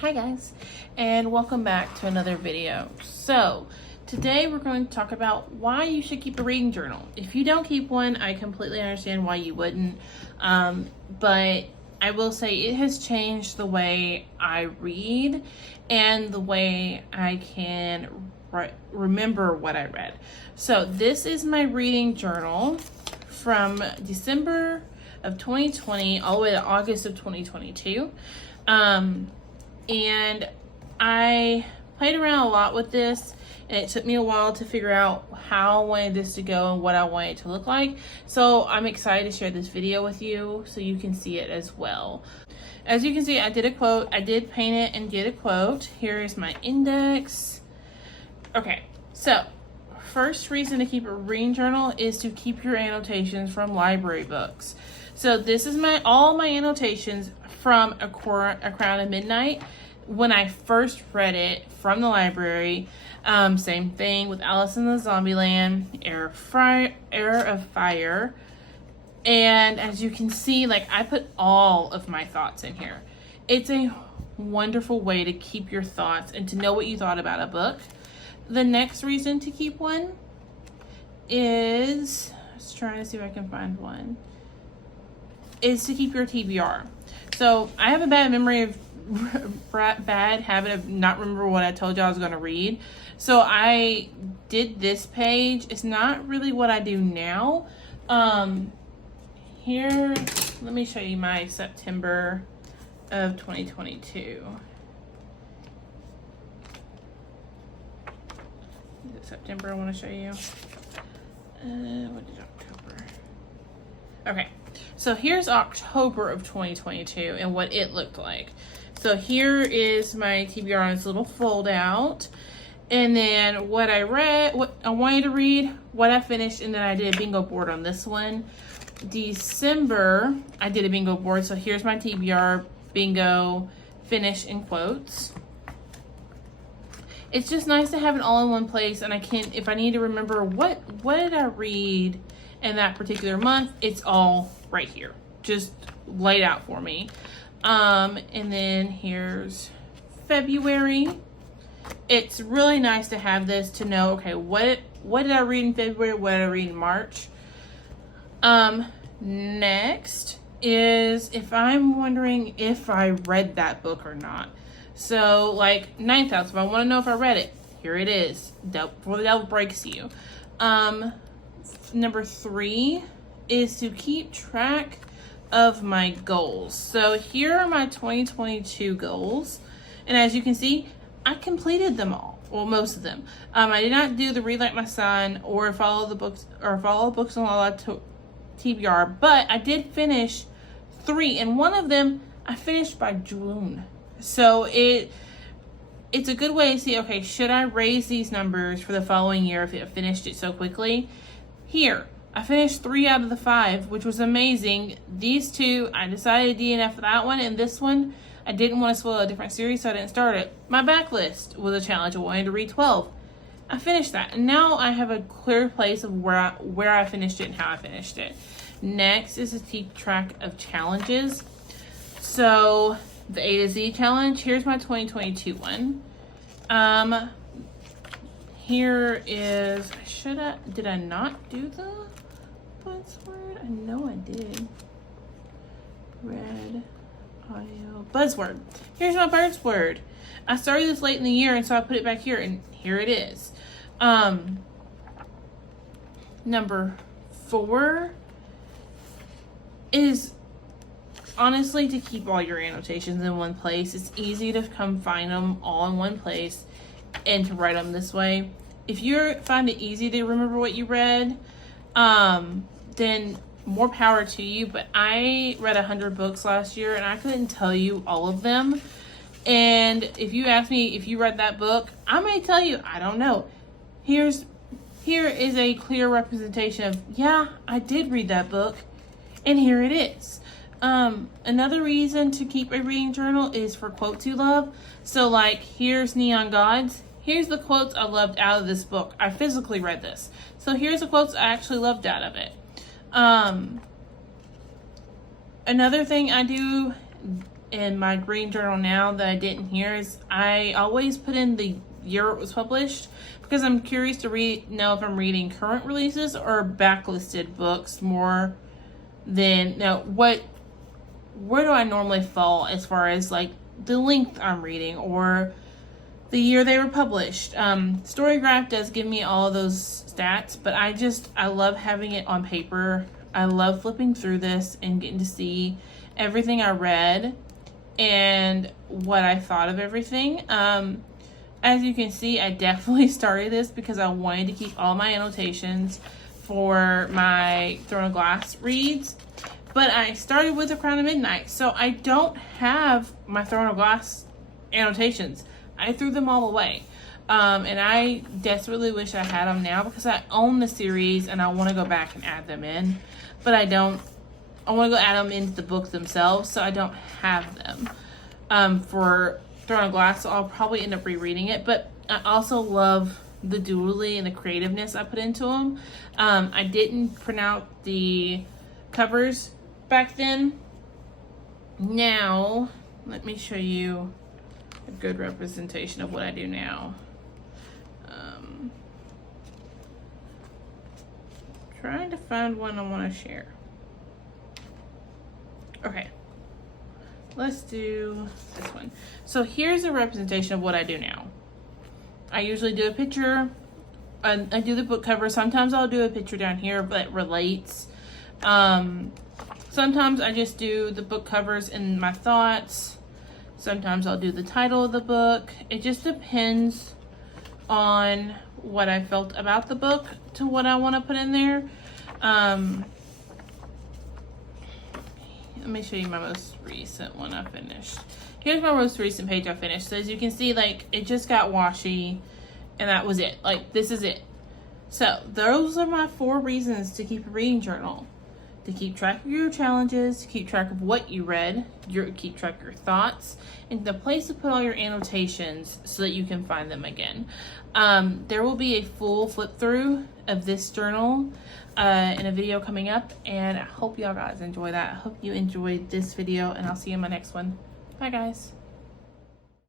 Hi guys, and welcome back to another video. So today we're going to talk about why you should keep a reading journal. If you don't keep one, I completely understand why you wouldn't, but I will say it has changed the way I read and the way I can remember what I read. So this is my reading journal from December of 2020 all the way to August of 2022. And I played around a lot with this, and it took me a while to figure out how I wanted this to go and what I wanted it to look like. So I'm excited to share this video with you so you can see it as well. As you can see, I did a quote. I did paint it and get a quote. Here is my index. Okay, so first reason to keep a reading journal is to keep your annotations from library books. So this is all my annotations from A Crown of Midnight. When I first read it from the library, same thing with Alice in the Zombieland, Heir of Fire. And as you can see, like, I put all of my thoughts in here. It's a wonderful way to keep your thoughts and to know what you thought about a book. The next reason to keep one is, I was trying to see if I can find one, is to keep your TBR. So I have a bad habit of not remember what I told you I was going to read. So I did this page. It's not really what I do now. Here, let me show you my September of 2022. Is it September I want to show you? What is October? Okay. So here's October of 2022 and what it looked like. So here is my TBR on its little fold out. And then what I read, what I wanted to read, what I finished, and then I did a bingo board on this one. December, I did a bingo board. So here's my TBR, bingo, finish in quotes. It's just nice to have it all in one place, and I can, if I need to remember what did I read in that particular month, it's all right here, just laid out for me. And then here's February. It's really nice to have this to know, okay, what did I read in February, what did I read in March. Next is if I'm wondering if I read that book or not. So like Ninth House, if I want to know if I read it, here it is, Before the Devil Breaks You. Number 3 is to keep track of my goals. So here are my 2022 goals, and as you can see, I completed them all. Well, most of them. I did not do the Read Like My Son or follow the books on Law TBR, but I did finish 3, and one of them I finished by June. So it's a good way to see, okay, should I raise these numbers for the following year if I finished it so quickly? Here, I finished 3 out of the 5, which was amazing. These 2, I decided to DNF for that one, and this one, I didn't want to spoil a different series, so I didn't start it. My backlist was a challenge. I wanted to read 12. I finished that, and now I have a clear place of where I finished it and how I finished it. Next is to keep track of challenges. So the A to Z challenge, here's my 2022 one. Here is, did I not do the buzzword? I know I did. Red audio buzzword. Here's my buzzword. I started this late in the year, and so I put it back here, and here it is. Number 4 is honestly to keep all your annotations in one place. It's easy to come find them all in one place and to write them this way. If you find it easy to remember what you read, then more power to you. But I read 100 books last year, and I couldn't tell you all of them. And if you ask me if you read that book, I may tell you, I don't know. Here is a clear representation of, yeah, I did read that book, and here it is. Another reason to keep a reading journal is for quotes you love. So like, here's Neon Gods. Here's the quotes I loved out of this book. I physically read this. So here's the quotes I actually loved out of it. Another thing I do in my green journal now that I didn't here is I always put in the year it was published, because I'm curious to know if I'm reading current releases or backlisted books more than where do I normally fall as far as like the length I'm reading or the year they were published. Storygraph does give me all of those stats, but I love having it on paper. I love flipping through this and getting to see everything I read and what I thought of everything. As you can see, I definitely started this because I wanted to keep all my annotations for my Throne of Glass reads. But I started with The Crown of Midnight, so I don't have my Throne of Glass annotations. I threw them all away. And I desperately wish I had them now because I own the series and I want to go back and add them in. But I don't. I want to go add them into the books themselves, so I don't have them for Throne of Glass, so I'll probably end up rereading it. But I also love the dually and the creativeness I put into them. I didn't print out the covers back then. Now, let me show you a good representation of what I do now. Trying to find one I want to share. Okay. Let's do this one. So here's a representation of what I do now. I usually do a picture. I do the book cover. Sometimes I'll do a picture down here that relates. Sometimes I just do the book covers and my thoughts. Sometimes I'll do the title of the book. It just depends on what I felt about the book to what I want to put in there. Let me show you my most recent one I finished. Here's my most recent page I finished. So as you can see, like, it just got washy and that was it. Like, this is it. So those are my 4 reasons to keep a reading journal. To keep track of your challenges, to keep track of what you read, keep track of your thoughts, and the place to put all your annotations so that you can find them again. There will be a full flip through of this journal in a video coming up, and I hope y'all guys enjoy that. I hope you enjoyed this video, and I'll see you in my next one. Bye guys.